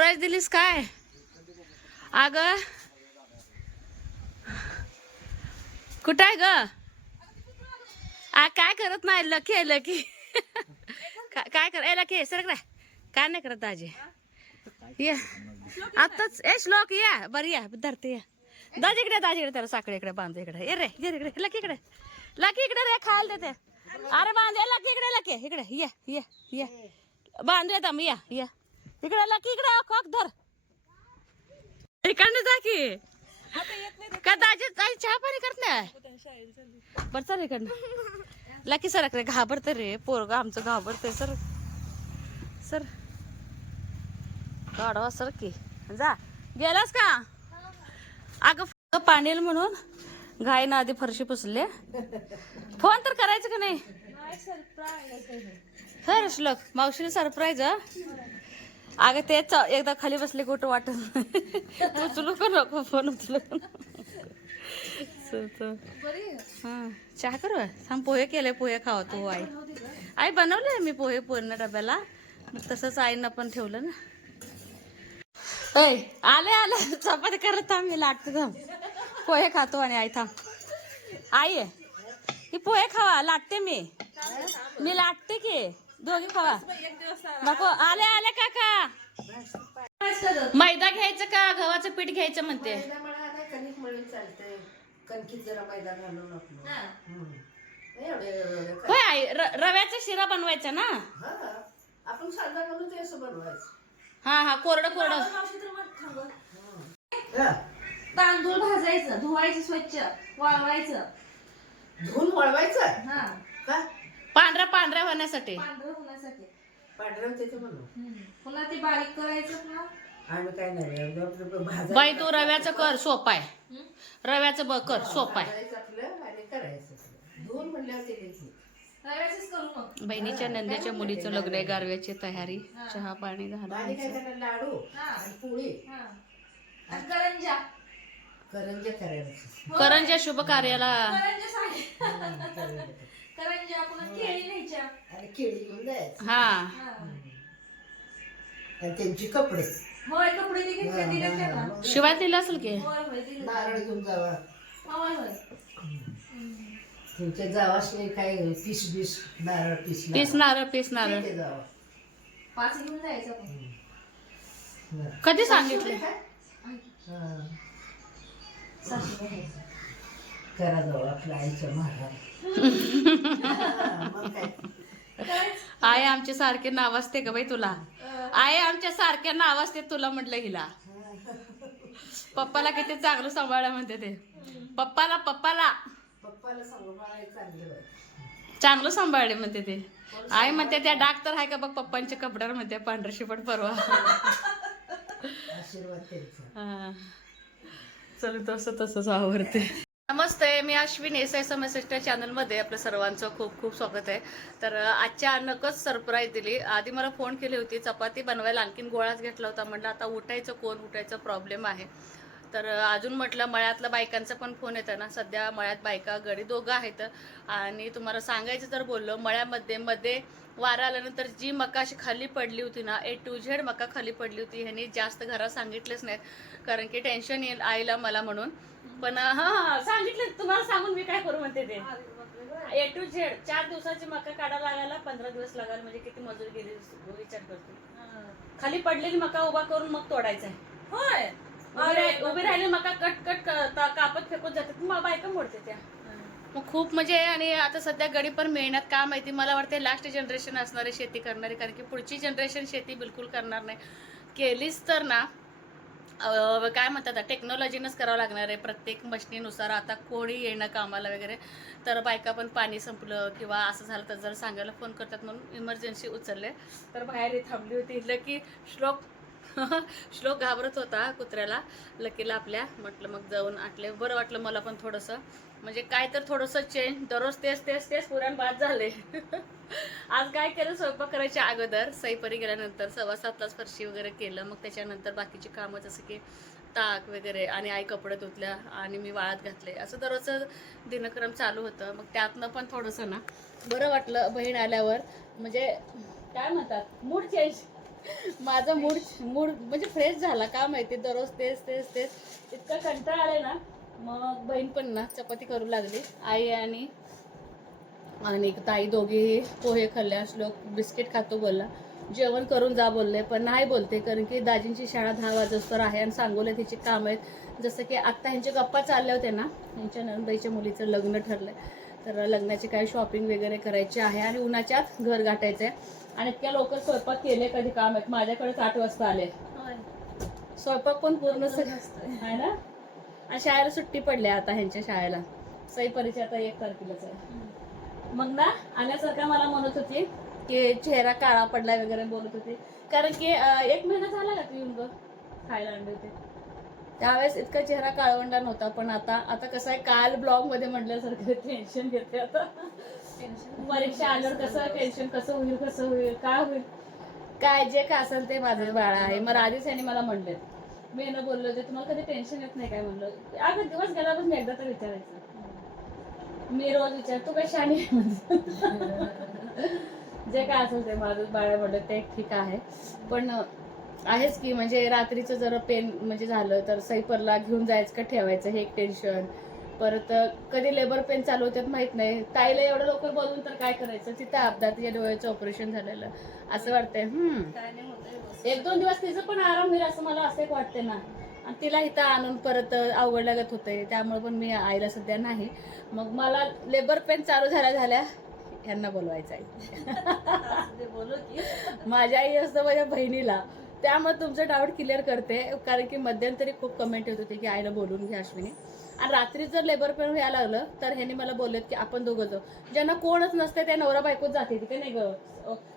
Surprise दिलीस काय? अग कुठं आहे ग? काय करत नाही लकी आहे लकी. काय कर लकी सर काय नाही करत दाजी. या आताच श्लोक या बरी या धरते या दाजीकडे त्याला साखळी इकडे बांध इकडे ये रे इकडे लकी इकडे रे खायला देते. अरे बांध लकी इकडे ये बांधूया दम या इकडे लकी इकडे खोक धर इकडनं जा की का दाजी चहा पाणी करत नाही. बर सर इकडनं लकी सर रे घाबरत रे पोरगा आमचं घाबरतय सर सर गाडवा सर की जा गेलास का? अगं पाणी म्हणून घाईनं आधी फरशी पुसले. फोन तर करायचं का नाही? खरं श्लोक मावशीने सरप्राईज. अगं तेच एकदा खाली बसले कुठं वाटत उचलू का नको फोन उचलू. हा चहा करू सांग. पोहे केले पोहे खावा तू. आई बनवले मी पोहे पूर्ण डब्याला. मग तसंच आईनं पण ठेवलं ना. आले चपाती करत थांब मी लाटते थांब. पोहे खातो आणि आई थांब. आई ही पोहे खावा लाटते मी लाटते की दोघी खावा नको. आले काका मैदा घ्यायचं का गव्हाचं पीठ घ्यायचं म्हणते. होय आई रव्याचा शिरा बनवायचा ना. आपण साधा बनवतो असं बनवायचं. हा कोरडं तांदूळ भाजायचं धुवायचं स्वच्छ वाळवायचं. धुवून वळवायचं का? पांढऱ्या होण्यासाठी. पांढरं होण्यासाठी. पांढरं त्याचं बनव. पुन्हा ते बारीक करायचं पुन्हा. आम्ही काय नाही बाई तू रव्याचं कर सोपा आहे. रव्याचं कर सोपा आहे. आपलं आणि करायचं धुवून म्हणल्यावर ते रव्याचंच करू मग. बहिणीच्या नंद्याच्या मुलीचं लग्न आहे. गारव्याची तयारी चहा पाणी झालं. आणि काय करणार लाडू आणि पोळी आणि करंजा करायचं. करंजा शुभ कार्याला. करंजा पुन्हा केळी न्यायच्या आणि केळी घेऊन जायचं. हा आणि त्यांची कपडे होय कपडे दिले त्यांना. शिवाय दिलं असेल की. होय दिले. नारळ घेऊन जावा. होय तुमच्या जावाशी काय पीस नारळ पीस नारळ ते जावा. 5 घेऊन जायचं आपण. कधी सांगितले? करा जाऊ आपल्या आईच्या महाराज. आई आमच्या सारखे नाव असते का बाई तुला? आई आमच्या सारख्या नाव असते तुला म्हटलं हिला. पप्पाला किती चांगलं सांभाळलं म्हणते ते. पप्पाला चांगलं सांभाळले म्हणते ते. आई म्हणते त्या डाग तर आहे का बघ पप्पांच्या कपड्यावर म्हणते पांढऱ्या शिपट परवा. आशीर्वाद त्यांचा. हा चल तसंच आवडते. नमस्ते मी अश्विनी SMS चॅनलमध्ये आपल्या सर्वांचं खूप खूप स्वागत आहे. तर आजच्या अचानकच सरप्राईज दिली. आधी मला फोन केली होती चपाती बनवायला आणखीन गोळाच घेतला होता. म्हटलं आता उठायचा प्रॉब्लेम आहे. तर अजून म्हटलं मळ्यातल्या बायकांचा पण फोन येतं ना. सध्या मळ्यात बायका गडी दोघं आहेत. आणि तुम्हाला सांगायचं तर बोललो मध्ये वारा आल्यानंतर जी मका अशी खाली पडली होती ना A to Z मका खाली पडली होती. ह्यांनी जास्त घरात सांगितलेच नाहीत कारण की टेन्शन येईल आईला मला म्हणून. पण सांगितलं तुम्हाला सांगून मी काय करू म्हणते ते. A to Z 4 दिवसाची मका काढायला लागायला 15 दिवस लागायला म्हणजे किती मजुरी गेली विचार करतो. खाली पडलेली मका उभा करून मग तोडायचा आहे. होय उभी राहिली मका कट कापत फेकून जातात मग बायका मोडते त्या. मग खूप म्हणजे आणि आता सध्या गडी पण मिळण्यात का माहिती मला वाटते लास्ट जनरेशन असणारे शेती करणारे. कारण की पुढची जनरेशन शेती बिलकुल करणार नाही. केलीच तर ना काय म्हणतात टेक्नॉलॉजीनंच करावं लागणार आहे. प्रत्येक मशिनीनुसार आता कोणी येणं कामाला वगैरे. तर बायका पण पाणी संपलं किंवा असं झालं तर जर सांगायला फोन करतात म्हणून इमर्जन्सी उचलले. तर बाहेर थांबली होती. लकी श्लोक घाबरत होता कुत्र्याला. लकीला आपल्या म्हटलं मग जाऊन आटले. बरं वाटलं मला पण थोडंसं म्हणजे काय तर थोडंसं चेंज. दररोज तेच पुराण बाद झाले. आज काय केलं स्वयंपाक करायच्या अगोदर सईपरी गेल्यानंतर 7:15लाच फरशी वगैरे केलं. मग त्याच्यानंतर बाकीची कामं जसं की ताक वगैरे आणि आई कपडे धुतल्या आणि मी वाळत घातले. असं दररोजचं दिनक्रम चालू होतं. मग त्यातनं पण थोडंसं ना बरं वाटलं बहीण आल्यावर. म्हणजे काय म्हणतात मूड चेंज माझा मूड मूड म्हणजे फ्रेश झाला का माहिती, दररोज तेच तेच तेच इतका कंटाळा आलाय ना. मग बहीण पण ना चपाती करू लागली, आई आणि ताई दोघी पोहे खाल्ले, श्लोक बिस्किट खातो बोलला, जेवण करून जा बोलले, पण नाही बोलते कारण की दाजींची शाळा 10 वाजता आहे आणि सांगोले तिची काम आहेत. जसं की आत्ता ह्यांचे गप्पा चालले होते ना, ह्यांच्या नंदबाईच्या मुलीचं लग्न ठरलंय, तर लग्नाची काही शॉपिंग वगैरे करायची आहे आणि उन्हाच्यात घर गाठायचं आहे. आणि इतक्या लवकर स्वयंपाक केले कधी काम आहेत, माझ्याकडेच 8 वाजता आले, स्वयंपाक पण पूर्ण सगळं आहे ना. आणि शाळेला सुट्टी पडली आता ह्यांच्या शाळेला, सही परीक्षा आता 1 तारखेलाच आहे. मग ना आल्यासारखा मला म्हणत होती की चेहरा काळा पडलाय वगैरे बोलत होती, कारण की 1 महिना झाला का तू येऊन ग खायला आणले होते त्यावेळेस इतका चेहरा काळवंडा नव्हता. पण आता कसं आहे, काल ब्लॉग मध्ये म्हटल्यासारखं टेन्शन घेते आता. परीक्षा आल्यावर कसं टेन्शन, कसं होईल काय होईल, काय जे काय असेल ते माझं बाळा आहे. मग आधीच यांनी मला म्हणले, मी न बोललो होते तुम्हाला कधी टेन्शन येत नाही काय म्हणलं. अगं दिवस गेल्यापासून एकदा तर विचारायचं, मी रोज विचार तू काय शाणी जे काय असेल ते माझं बाळा म्हटलं ते ठीक आहे. पण आहेच की म्हणजे रात्रीचं जर पेन म्हणजे झालं तर सैपरला घेऊन जायचं का ठेवायचं हे एक टेन्शन. परत कधी लेबर पेन चालू होतात माहित नाही, ताईला एवढं लवकर बोलून तर काय करायचं, तिथं अपघात या डोळ्याचं ऑपरेशन झालेलं असं वाटतंय. 1-2 दिवस तिचं पण आराम होईल असं मला असं एक वाटते ना. आणि तिला इथं आणून परत अवघड लागत होते, त्यामुळे पण मी आईला सध्या नाही. मग मला लेबर पेन चालू झाल्या ह्यांना बोलवायचं आहे माझ्या आई असतं माझ्या बहिणीला. त्यामुळे तुमचं डाऊट क्लिअर करते, कारण की मध्यंतरी खूप कमेंट येत होते की आईला बोलून घ्या अश्विनी. आणि रात्री जर लेबर पेन व्हायला लागलं तर ह्यांनी मला बोललेत की आपण दोघं जाऊ, ज्यांना कोणच नसते त्या नवरा बायकोच जाते तिथे नाही ग,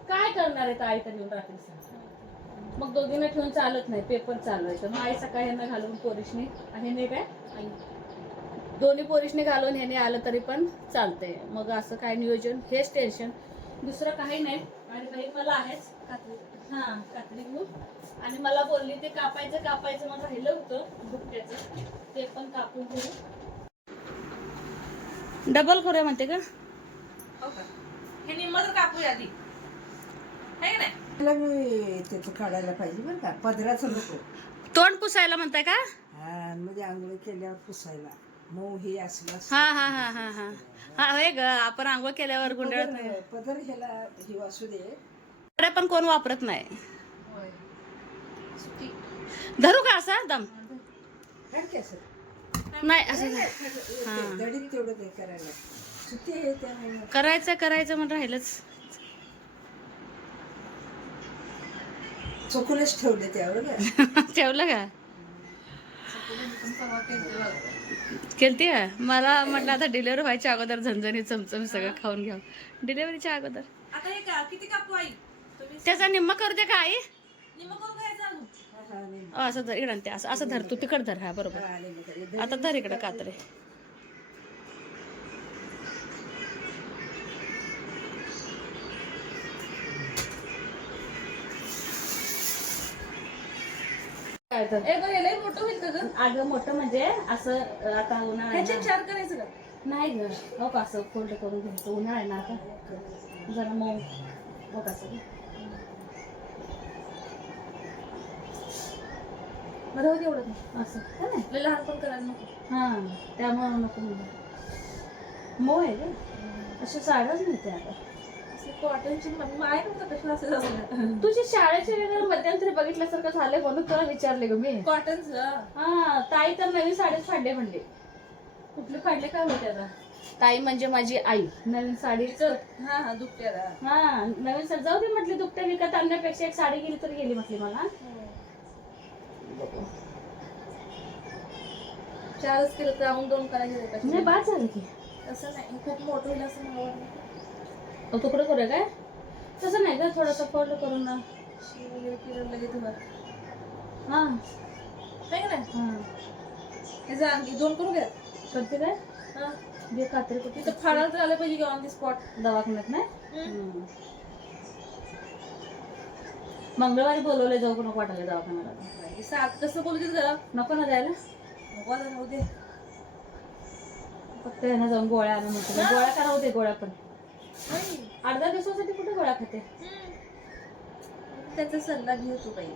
काय करणार आहे आई तर येऊन रात्री. मग दोघींना ठेवून चालत नाही, पेपर चालू आहे तर मग आई सकाळी ह्यांना घालून पोरिशनी आणि नाही काय आई दोन्ही पोरिशनी घालून ह्याने आलं तरी पण चालतंय. मग असं काय नियोजन, हेच टेन्शन, दुसरं काही नाही. आणि बहीण मला आहेच कात्री घेऊन, आणि मला बोलली ते कापायचं मला राहिलं होतं दुपट्याचं, ते पण कापून घेऊ. डबल करूया म्हणते का? हे निम्म तर कापूया आधी, है ना. त्याला मी त्याचं काढायला पाहिजे बरं का, पदराचं नको. तोंड पुसायला म्हणताय का? हा म्हणजे आंघोळ केल्यावर पुसायला मऊ हे असलं हा होय ग, आपण आंघोळ केल्यावर गुंडाळत नाही. पदर ह्याला हे वासू दे. साड्या पण कोण वापरत नाही. धरू का असा दम काढ की असं नाही असं दडीत तेवढं ते करायला सुट्टी आहे त्यामुळे करायचं म्हणून राहिलंच. चोकूनच ठेवले त्यावर ठेवलं का? केलती का? मला म्हटलं आता डिलिव्हरी व्हायच्या अगोदर झणझणी चमचम सगळं खाऊन घ्या, डिलिव्हरीच्या अगोदर. आता हे का किती कापू आई तुम्ही? त्याचा निम्मा करू दे का आई? निम्म करून घ्यायचं अजून. असं धर इकडं ते असं धर, तू तिकड धर. हा बरोबर, आता धर इकडं कात्रे. काय तर लय मोठं होईल का ग? अगं मोठं म्हणजे असं आता उन्हाळा आहे ह्याचे ना. 4 करायचं का? नाही ग, हो का असं फोल्ड करून घ्यायचं, उन्हाळा आहे ना आता जरा मऊ हो का असं बरं होते एवढं असं का नाही. लय लहान पण करायला नको. हा त्यामुळे नको म्हणजे मऊ आहे ग, अशी साड्याच मिळते आता. कॉटनची माय नव्हतं कसं असं असं तुझी शाळेचे वगैरे मध्यंतरी बघितल्यासारखं झालंय म्हणून तुला विचारले ग मी. कॉटनचं. हा ताई तर नवीन साडीच फाडले म्हणले. कुठले फाडले काय होते आता? ताई म्हणजे माझी आई नवीन साडीच. हा दुपट्याला. हा नवीन साडी जाऊ दे म्हटली, दुपट्या विकत आणण्यापेक्षा एक साडी गेली तर गेली म्हटली मला. 4च केलं तर राऊंड 2 करायचे नाही बाद झालं की. तसं नाही, खूप मोठं होईल असं मला वाटतं. तुकडं करूया काय? तसं नाही का, थोडंसं फोल्ड करून ना. वगैरे केलं लगेच तुम्हाला हा आहे का नाही. हा त्याचं आणखी 2 करू घ्या. करते काय? हा जे कात्री कुठे तिथं फाडायला तर आलं पाहिजे की ऑन दी स्पॉट. दवाखान्यात नाही. मंगळवारी बोलवले, जाऊ नको वाटायला दवाखान्याला. सात कसं बोलते जरा नको ना जायला, नको राहू दे. फक्त ह्यानं जाऊन गोळ्या आणून म्हणतो. गोळ्या करावं ते गोळ्या पण 8-10 दिवसासाठी कुठे गोळ्या खाते. त्याचा सल्ला घेऊ तू बाई.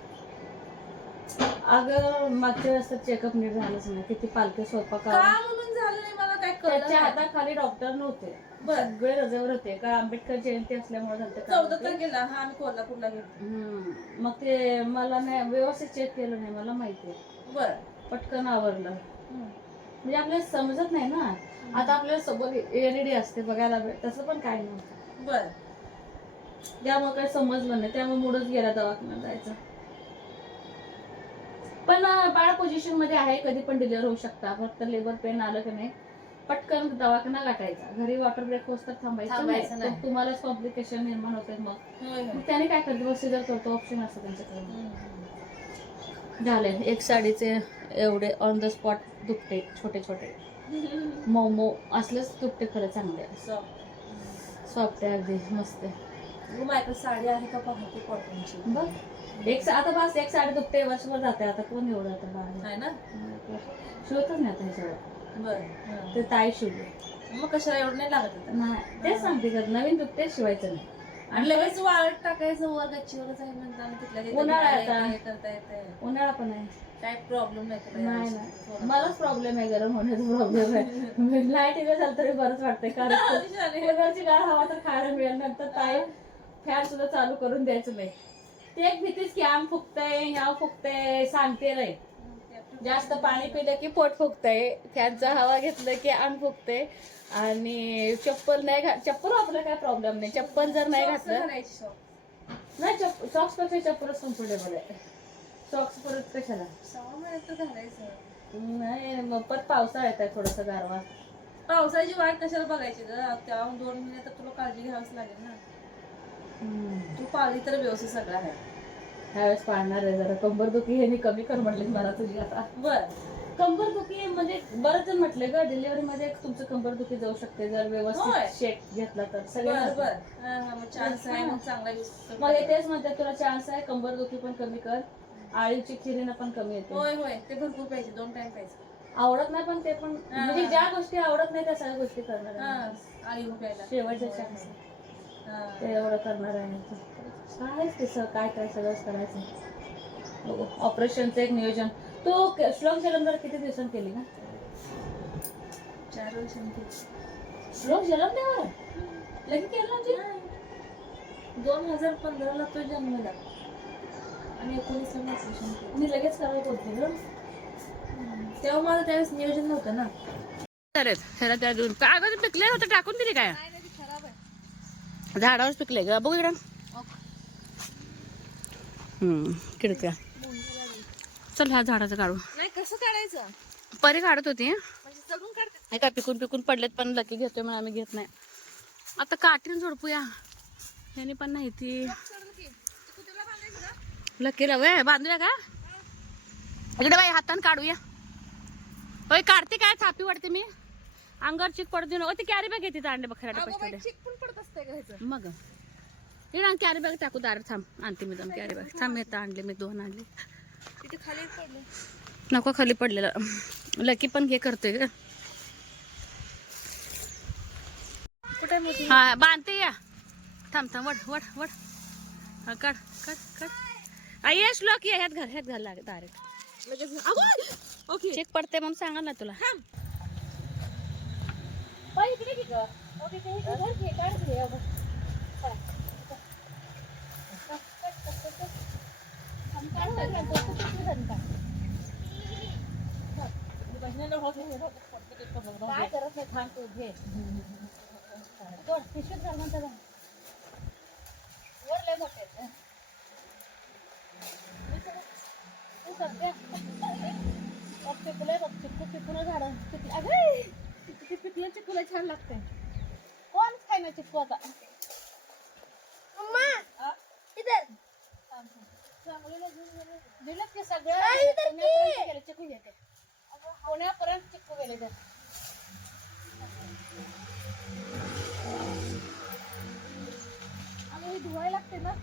अगं मागच्या वेळेस चेकअप नीट झालंच नाही. किती पालखी स्वयंपाक का म्हणून झालं नाही मला काय कळलं त्याच्या नाही. हाताखाली डॉक्टर नव्हते, बरं. सगळे रजेवर होते. का आंबेडकर जयंती असल्यामुळे झालं 14 तारखेला हा आम्ही कोल्हापूरला गेलो. मग ते मला नाही व्यवस्थित चेक केलं नाही. मला माहिती आहे, बर पटकन आवरलं. म्हणजे आपल्याला समजत नाही ना. आता आपल्याला सोबत एलईडी असते बघायला तसं पण काय नव्हतं. बर. त्यामुळे काही समजलं नाही. त्यामुळे मूडच गेला दवाखान्यात जायचं. पण बाळ पोझिशन मध्ये आहे, कधी पण डिलिव्हर होऊ शकता. फक्त लेबर पेन आलं की नाही पटकन दवाखाना गाठायचा. घरी वॉटर ब्रेक होत तर थांबायचं नाही. तुम्हालाच कॉम्प्लिकेशन निर्माण होते. मग त्याने काय करतो, सिजर करतो, ऑप्शन असतं त्यांच्याकडे. झाले एक साडीचे एवढे ऑन द स्पॉट दुखते, छोटे छोटे मोमो असलेच दुखते. खरं चांगले सॉफ्ट आहे, अगदी मस्त आहे. माझ्याकडे साडी आहे का पाहते कॉटनची. बघ आता बस एक साडी दुखते, वर्षभर जाते. आता कोण एवढं आता बाहेर आहे ना, शिवतच नाही आता हे सगळं. बरं. ते ताई शिवले. मग कशाला एवढं नाही लागत आता. नाही तेच सांगते का, नवीन दुखते शिवायचं नाही. आणि लगेच वाळत टाकायचं वर गच्चीवर जाईल म्हणताना तिथल्या तिथे उन्हाळा हे आता. करता येते. उन्हाळा पण आहे. काय प्रॉब्लेम नाही तुला नाही यावर्षी? नाही मलाच प्रॉब्लेम आहे, गरम होण्याचा प्रॉब्लेम आहे. लाईट इकडे झालं तरी बरंच वाटतंय. कारण कुलरची गार हवा तर खायला मिळेल. नंतर ताई फॅन सुद्धा चालू करून द्यायचं नाही. ते एक भीतीच की आम फुगतंय, ह्या फुगतंय, सांगते नाही. जास्त पाणी पिलं की पोट फुगतंय, फॅनचा हवा घेतलं की अंग फुगतंय. आणि चप्पल नाही चप्पल वापरलं काय प्रॉब्लेम नाही. चप्पल जर नाही घातलं नाही, सॉक्स पेक्षा चप्पलच कम्फर्टेबल आहे. सॉक्स परत कशाला नाही. मग परत पावसाळ्यात आहे थोडस गारवा. पावसाची वाट कशाला बघायची ग, त्या 2 महिने तर तुला काळजी घ्यावीच लागेल ना. तू पाळली तर व्यवस्थित सगळं आहे. ह्यावेळेस पाळणार आहे. जरा कंबरदुखी हे मी कमी कर म्हटले मला तुझी आता. बर. कंबरदुखी म्हणजे बरेच जण म्हटले ग, डिलिव्हरी मध्ये तुमचं कंबरदुखी जाऊ शकते जर व्यवस्थित शेक घेतला तर. सगळं चान्स आहे, मग चांगला यूज. मग हे तेच म्हणते तुला चान्स आहे, कंबरदुखी पण कमी कर. आळीची खिरीनं पण कमी येते. होय होय, ते भरपूर पाहिजे, 2 टाइम पाहिजे. आवडत नाही पण ते पण म्हणजे ज्या गोष्टी आवडत नाही त्या सगळ्या गोष्टी करणार आहे. आळी प्यायला शेवटच्या चान्स ते एवढं करणार आहे. कायच ते काय काय सगळंच करायचं. ऑपरेशनचं एक नियोजन. तू श्लोक जलमदार किती दिवसांनी केली का? 4 वर्षांनी केली. श्लोक जलमल्यावर लगेच केलं ना? 2015 ला तो जन्मला आणि 19 ला ऑपरेशन केलं. मी लगेच करायला बोलते ग. तेव्हा माझं त्यावेळेस नियोजन नव्हतं ना. ह्याला त्या देऊन कागद पिकले होते, टाकून दिली काय? खराब आहे. झाडावर पिकले ग, बघू इकडं. खिडक्या चल ह्या झाडाचं काढू. नाही कसं काढायचं, परी काढत होती. म्हणजे चढून काढते. हे काय पिकून पिकून पडलेत, पण लकी घेतोय म्हणून आम्ही घेत नाही. आता काठीन झोडपूया. ह्याने पण नाही ती लकीला वे बांधूया का इकडे बाई, हाताने काढूया. होय काढते काय, थापी वाढते मी. अंगावर चिक पडते नको. ती कॅरी बॅग येते अंडे बखराडे पैसे मग इकडे कॅरी बॅग टाकू. दार थांब, आणते मी 2 कॅरी बॅग. थांब येतं आणले मी 2 आणले. तिथे खाली पडलं नको खाली पडलेलं. लकी पण हे करतोय ग. कुठे मोठी. हा बांधते या. थांब थांब वड वड वड. हा काढ काढ काढ. यश लोक ये ह्यात घाल डायरेक्ट. ओके चेक पडते म्हणून सांगा ना तुला. काय करत नाही, थांब तू घे. पिशवीत घाल म्हणतात. वर लय मोठे आहेत. तू सध्या पिकलंय बघ, चिक्कू पिकून झाडं पिकले. अगं पिकलं चिक्कूला छान लागते. कोण खाय ना चिक्कू आता. दिलं की सगळं चिक्कू घेते. पुण्यापर्यंत चिक्कू गेले तर आम्ही धुवायला लागते ना.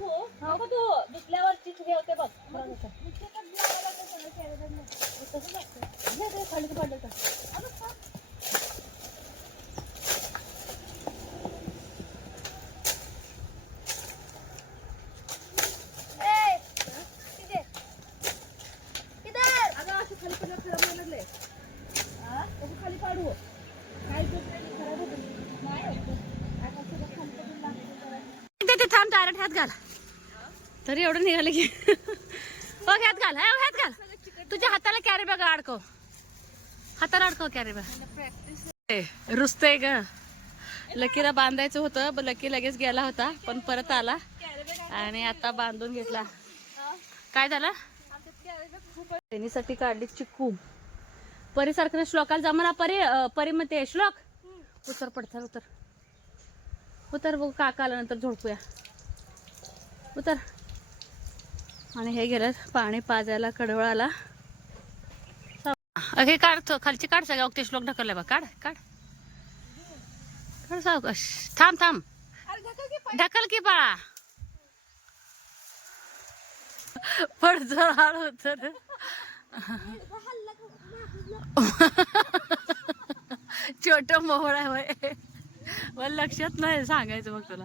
हो तू दुसल्यावर चिक हे होते बघ. तसं लागतं खाली पडलं तर. डायरेक्ट ह्यात घाल. तरी एवढं निघाले की बघ ह्यात घाल, ह्यात घाल. तुझ्या हाताला कॅरी बॅग अडकव, हाताला अडकव कॅरी बॅग. रुसतंय ग. लकीला बांधायचं होतं, लकी लगेच गेला होता पण परत आला आणि आता बांधून घेतला. काय झालं? ट्रेनीसाठी काढली चिक्कू. परीसारखं श्लोकाला जमाना. परी म्हणते श्लोक उतर पडतात, उतर उतर बघू काका आल्यानंतर झोडपूया. उतर. आणि हे गेलं पाणी पाजायला कडवळाला. हे काढतो खालची, काढ सगळ्या ओके. श्लोक ढकललाय बा, काढ काढ काढ सावकाश. थांब थांब, ढकल की बाळा. पड जर हाड उतर. छोट मोहळ आहे होय. मला लक्षात नाही सांगायचं मग तुला.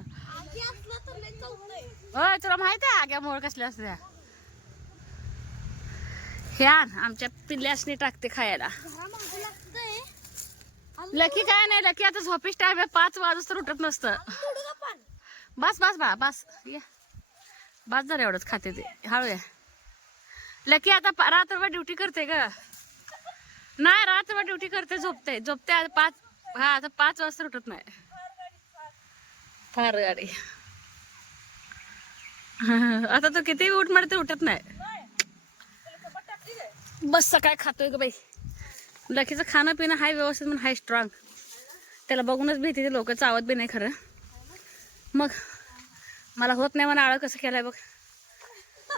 होय तुला माहित आहे आग्या मोहळ कसल्या असत्या. हे आमच्या पिल्ल्यासनी टाकते खायला. लकी काय नाही, लकी आता झोपेच टाइम आहे. 5 वाजता तर उठत नसतं. बस बस बा बस, या बस जरा एवढंच खाते ते. हळूया. लकी आता रात्रभर ड्युटी करते ग. नाही रात्रभर ड्युटी करते, झोपते झोपते. 5 हा आता 5 वाजता उठत नाही. फार गाडी. आता तो किती उठ म्हणते उठत नाही. बस सकाळी खातोय ग बाई. लकीचं खाणं पिणं हाय व्यवस्थित म्हणून हाय स्ट्रॉंग. त्याला बघूनच भीती, ते लोक चावत बी नाही खरं. मग मला होत नाही म्हणा. आळ कसं केलाय बघ.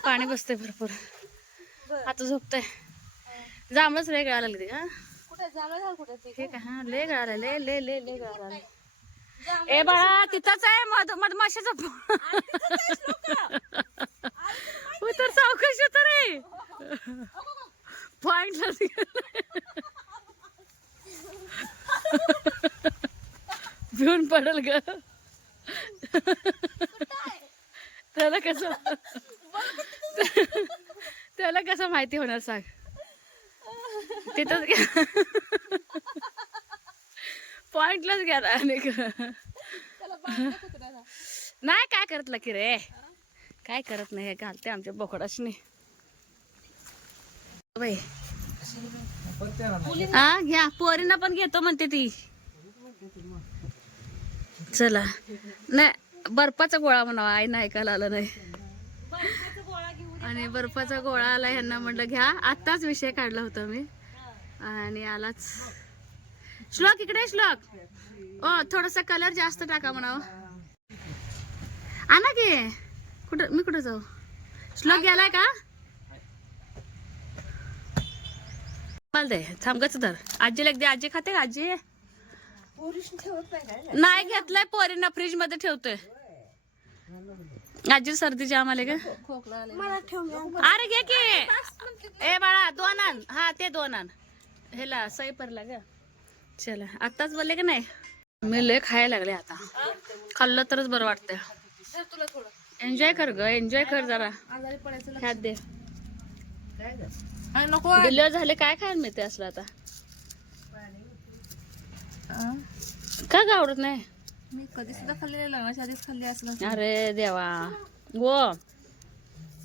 पाणी बसतंय भरपूर. आता झोपतंय. जांभळच लय गळायला लागली का? ठीक आहे. हा लय गळाला, लय लय लय लय गळाला. ए बाळा तिथंच आहे मधमाशीचं. उतर सावकाश उतर रे. पॉइंटला भिवून पडल ग. त्याला कसं माहिती होणार सांग. तिथंच पॉइंटलाच गेला. नाही काय करत लकी रे, काय करत नाही. घालते आमच्या बोकडाशनी बाई. हा घ्या, पोरींना पण घेतो म्हणते ती. चला. नाही बर्फाचा गोळा म्हणावा, आईनं ऐकायला आलं नाही. आणि बर्फाचा गोळा आला ह्यांना म्हटलं घ्या. आत्ताच विषय काढला होता मी आणि आलाच. श्लोक इकडे. श्लोक ओ थोडासा कलर जास्त टाका म्हणावं. आणा की. कुठं मी कुठं जाऊ? श्लोक गेलाय का? मला दे. थांबगच धर. आजीला दे. आजी खाते का? आजी नाही घेतलाय पोरींना, फ्रीज मध्ये ठेवतोय. आजी सर्दी जाम आले का? अरे घे की. ए बाळा 2 आण. हा ते 2 आण. ह्याला सई परला ग. चला आताच बोलले का नाही. मी लय खायला लागले. आता खाल्लं तरच बरं वाटतंय. एन्जॉय कर ग, एन्जॉय कर जरा. ह्यात दे. डिलिव्हर झाले काय खायला मिळते असलं आता. का ग आवडत नाही? मी कधी सुद्धा खाल्लेले, लग्नाच्या आधीच खाल्ले असलं. अरे देवा. गो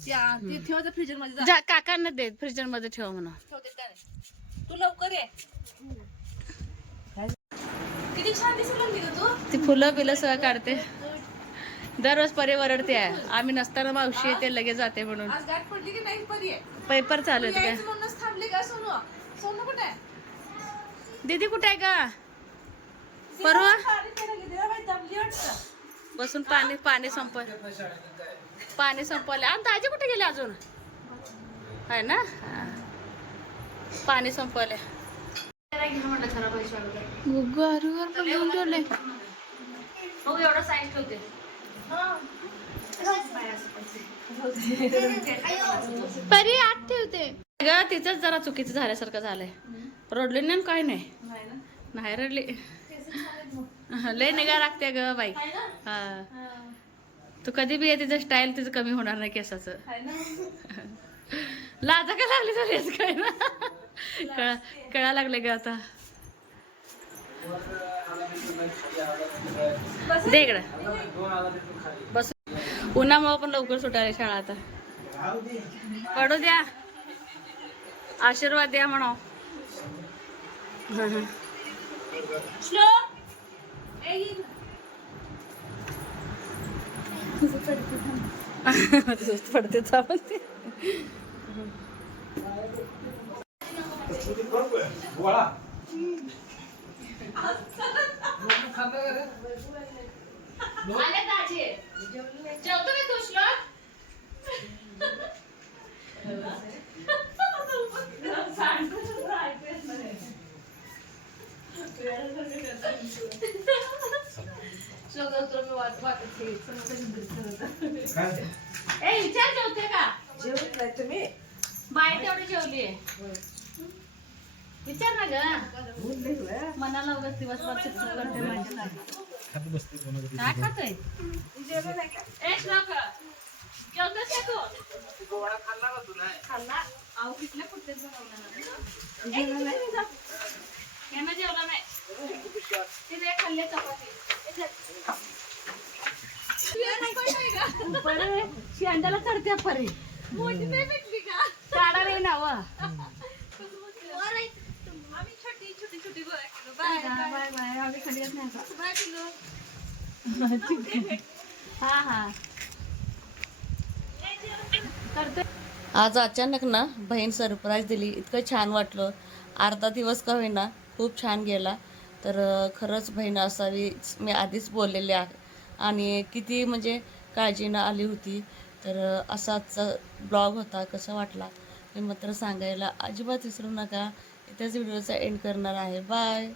ठेव फ्रीजर मध्ये. जा काकांना दे, फ्रीजर मध्ये ठेव म्हणा. तू लवकर ये. किती छान दिसत लागली ग तू. ती फुलं बिलं सगळं काढते. दररोज परी वरडते आहे. आम्ही नसताना मावशी येते लगेच जाते म्हणून. आज गाठ पडली की नाही परी? पेपर चालू आहेत का? म्हणूनच थांबली का सोनू? सोनू कुठे आहे? दीदी कुठे आहे का? परवा बसून पाणी संपवलं. आणि दाजी कुठे गेले अजून? आहे ना. पाणी संपवले. एवढं साईज ठेवते. परी आत ठेवते ग. तिचंच जरा चुकीचं झाल्यासारखं झालंय. रडली नाही काय नाही. नाही रडली. लय निगा लागते ग बाई. हा तू कधी बी तिचं स्टाईल तिचं कमी होणार नाही केसाचं. लाजा का लागली तर काय ना. कळा लागले ग आता. दे इकडं बस. उन्हामुळे पण लवकर सुटायला शाळा आता. पडू द्या, आशीर्वाद द्या म्हणा. पडते जेवतो मी तू श्लोक. ए विचार जेवते का? जेवत नाही तुम्ही बाय तेवढी जेवली आहे. विचार ना ग, मनाला उगाच दिवसभर चित्र करते माझ्या. काय खातोय? ए श्लोक, जेवतोस का तू? खाल्ला. अहो कितल्या पुढचे जेवला नाही. ते रे खाल्ले चपाती. शेंडाला चढते परे. मोठी नाही भेटली का? काढा नाही नाव. आम्ही छोटी छोटी छोटी गोळा केलो. Bye bye bye. आम्ही खाली येत नाही का? बाय किलो. हा हा करते. आज अचानक ना बहीण सरप्राईज दिली. इतकं छान वाटलं. अर्धा दिवस का होईना खूप छान गेला. तर खरंच बहीण असावी, मी आधीच बोललेले आहे. आणि किती म्हणजे काळजीनं आली होती. तर असा आजचा ब्लॉग होता. कसा वाटला हे मात्र सांगायला अजिबात विसरू नका. इथेच व्हिडिओचा एंड करणार आहे. बाय.